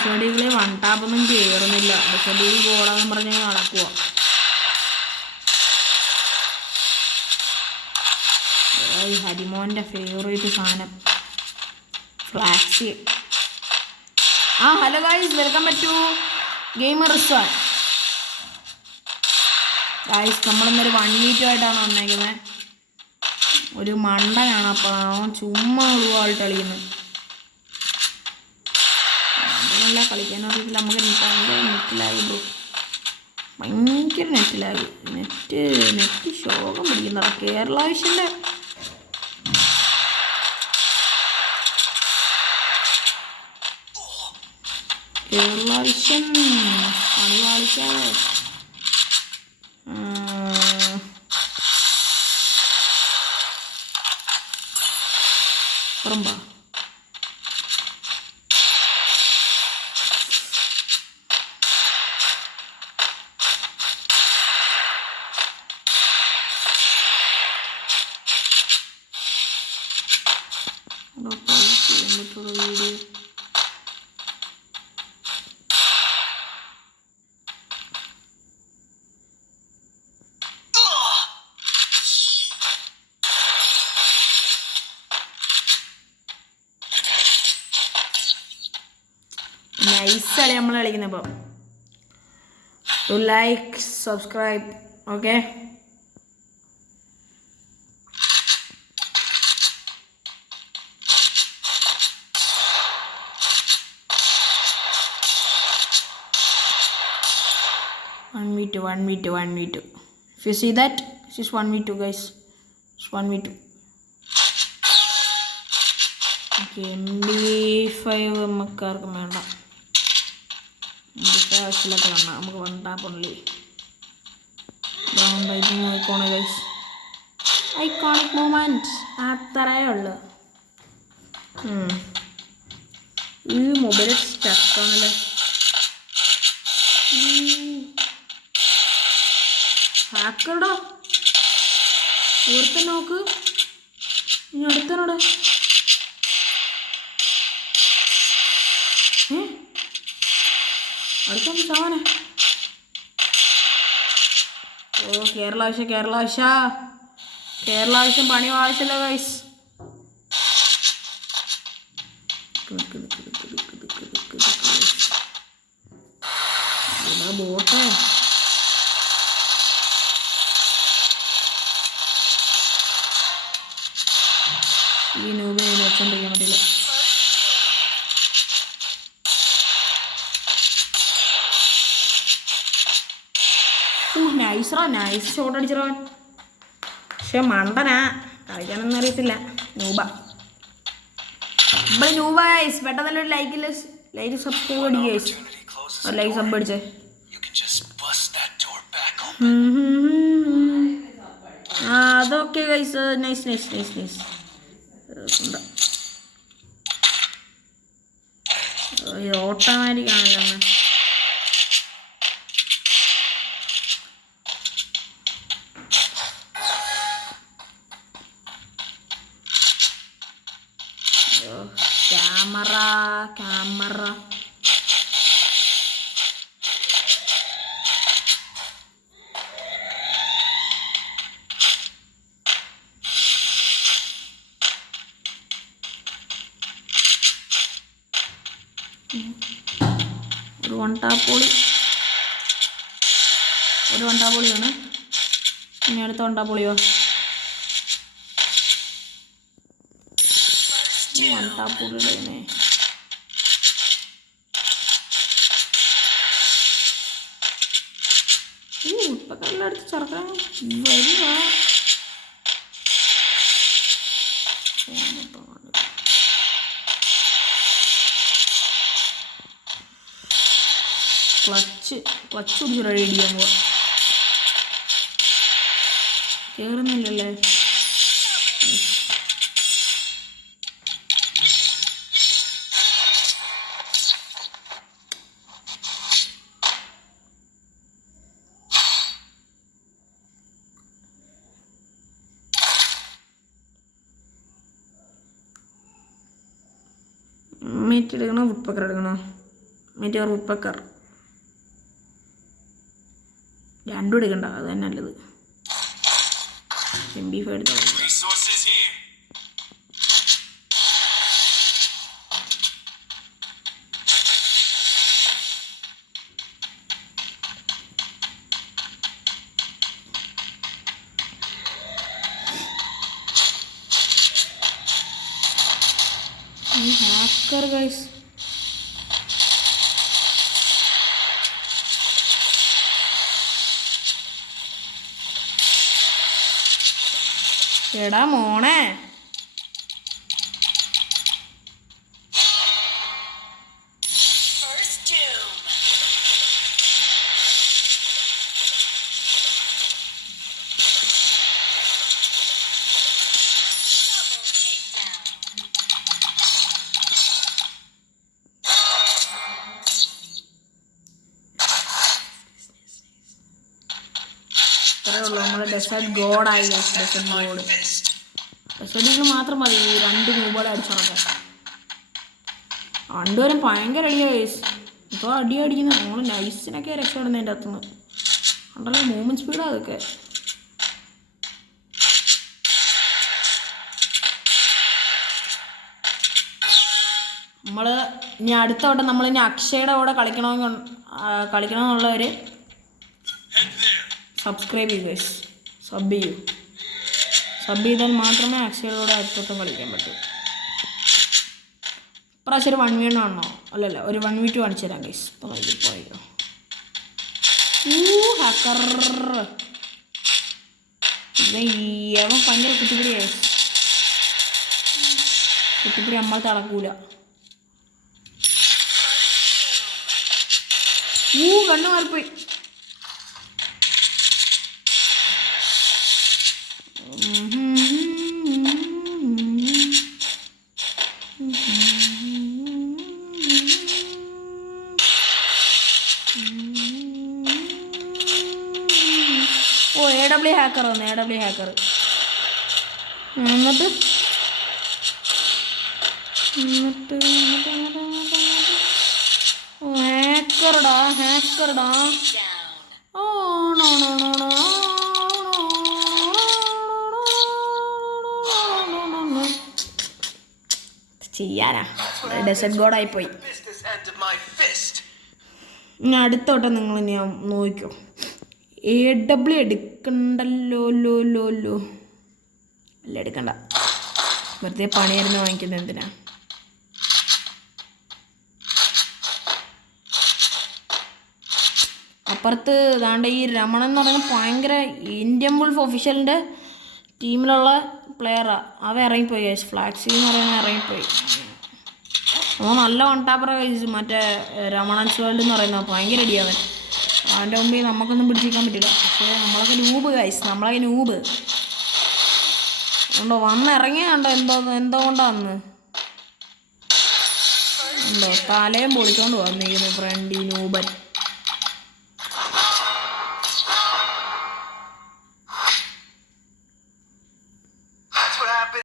ബസോഡികളെ one ടാപ്പൊന്നും കയറുന്നില്ല. ബസോഡികൾ പോടാന്ന് പറഞ്ഞ് നടക്കുക. ഹരിമോൻ്റെ ഫേവറേറ്റ് സാധനം ഫ്ലാക്സി. Hello guys, welcome back to gamer Rizwan. Guys, നമ്മളിന്നൊരു 1v2 ആയിട്ടാണ് വന്നേക്കുന്നത്. ഒരു മണ്ടനാണ്, അപ്പോൾ അവൻ ചുമ്മാ ഒരുപാട് കളിക്കുന്നത്. അതല്ല, കളിക്കാനറിയത്തില്ല. നമുക്ക് നെറ്റിലായി ബ്രോ, ഭയങ്കര നെറ്റിലായി. നെറ്റ് ശോകം പിടിക്കുന്നതാണ്. കേരള വിഷൻ്റെ പണി പാളിക്കാതെ പറമ്പാ. വീഡിയോ നൈസാണ് നമ്മൾ കളിക്കുന്നത്. ഇപ്പോൾ to like subscribe. Okay, one v two. If you see that, this is 1v2 guys. It's 1v2. Okay, MB5 നമുക്കാർക്കും വേണ്ട. ആവശ്യമില്ലാത്ത കാണാം. നമുക്ക് വൺ ടാപ്പ് ഉള്ളി നോക്കണേ ഗൈസ്. ഐക്കോണിക് മൂവ്മെൻറ്റ് അത്രയേ ഉള്ളു. ഈ മൊബൈൽ സ്റ്റക്കാണല്ലേ. ഹാക്കറുടെ ഒരുത്തൻ നോക്ക്, ഇനി അടുത്തനോട് അടുത്തൊന്ന് ചാവാനെ. കേരള ആവശ്യം പണി ആവശ്യമല്ലോ ഗൈസ്. ബോട്ടേ ഈ നൂബിനെ വെച്ചോണ്ടിരിക്കാൻ പറ്റില്ല. നൈസ് ഷോട്ട് അടിച്ചിറവൻ. പക്ഷെ മണ്ടനാ, കളിക്കാനൊന്നും അറിയത്തില്ല. നൂബ ഗൈസ്. പെട്ടെന്നൊരു ലൈക്ക് സബ്സ്ക്രൈബ് അടിക്കുക ഗൈസ്. ഒരു ലൈക്ക് സബ് അടിച്ചേ. അതൊക്കെ ഗൈസ്. നൈസ്. ഓട്ടോമാറ്റിക് ആണല്ലോ. ക്യാമറ ഒരു വണ്ടാപ്പൊളിയാണ്. ഇനി അടുത്ത വണ്ടാപ്പൊളിയോ? വണ്ടാപ്പൊളിയുടെ ഇപ്പൊ കല്ലെടുത്ത് ചെറുക്കാൻ വരിക. ക്ലച്ച് പിടിച്ച് റെഡി ചെയ്യാൻ പോവാ. കേറുന്നില്ലല്ലേ. മീറ്റ് എടുക്കണോ വുഡ് പക്കർ എടുക്കണോ? മറ്റേ റുപ്പക്കർ രണ്ടും എടുക്കണ്ട, അത് തന്നെ നല്ലത്. MP5 എടുത്താൽ ഹാക്കർ ഗൈസ്. എടാ മോനെ, ഇത്രയേ ഉള്ളൂ. നമ്മൾ ഡെസേർട്ട് ഗോഡായി. ഡെസേർട്ട് ഗോഡ് ഡെസേർട്ടിൽ മാത്രം മതി 2 രൂപയുടെ അടിച്ചിറക്കാൻ. രണ്ടുപേരും ഭയങ്കര അടിയായി. ഇപ്പോൾ അടിക്കുന്ന നമ്മൾ നൈസിനൊക്കെ രക്ഷപ്പെടുന്നതിൻ്റെ അകത്തുനിന്ന് ഉണ്ടല്ലോ. മൂവ്മെൻറ്റ് സ്പീഡാണ് അതൊക്കെ. നമ്മൾ ഇനി അടുത്ത വട്ടം നമ്മൾ ഇനി അക്ഷയുടെ കൂടെ കളിക്കണമെന്നുള്ളവർ സബ്സ്ക്രൈബ് ചെയ്യൂ ഗൈസ്. സബ് ചെയ്താൽ മാത്രമേ അക്ഷയുടെ കൂടെ അടുത്തോട്ടം കളിക്കാൻ പറ്റൂ. ഇപ്രാവശ്യം ഒരു 1v1 ആണോ? അല്ലല്ല, ഒരു 1v2 കാണിച്ചു തരാം ഗൈസ്. ഇപ്പോൾ പോയോ ഹാക്കർ ഇവൻ ഭയങ്കര കുട്ടിപ്പിടി ഗൈസ്. കുട്ടിപ്പിടി നമ്മൾ തളക്കൂല. കണ്ണു മാറിപ്പോയി. AW ഹാക്കർ വന്നു. AW ഹാക്കർ എന്നിട്ട് ഹാക്കർടാ. Oh no no no no ചെയ്യാനാ. ഡെസേർട്ട് ഗോഡായിപ്പോയി. ഇനി അടുത്തോട്ടം നിങ്ങൾ ഞാൻ നോക്കിക്കോ. AW എടുക്കണ്ടല്ലോ. അല്ല എടുക്കണ്ട, വെറുതെ പണിയായിരുന്നു വാങ്ങിക്കുന്നത് എന്തിനാ. അപ്പുറത്ത് ദാണ്ട ഈ രമണൻ എന്ന് പറയുന്നത് ഭയങ്കര ഇന്ത്യൻ വുൾഫ് ഒഫീഷ്യലിൻ്റെ ടീമിലുള്ള പ്ലെയറാണ്. അവ ഇറങ്ങിപ്പോയി ഗൈസ്. ഫ്ലാക്സി എന്ന് പറയുന്നത് ഇറങ്ങിപ്പോയി. അവൻ നല്ല വൺടാപ്പറ ഗൈസ്. മറ്റേ രമണൻസ് വേൾഡ് എന്ന് പറയുന്നത് ഭയങ്കര അടിയാവൻ. അവൻ്റെ മുമ്പിൽ നമുക്കൊന്നും പിടിച്ചിരിക്കാൻ പറ്റില്ല. പക്ഷേ നമ്മളൊക്കെ നൂബ് ഗൈസ്. നമ്മളൊക്കെ നൂബ് ഉണ്ടോ വന്നിറങ്ങിയുണ്ടോ. എന്തോ കൊണ്ടാന്ന് ഉണ്ടോ തലയും പൊളിച്ചോണ്ട് വന്നിരിക്കുന്നു ഫ്രണ്ട് ഈ നൂബൻ.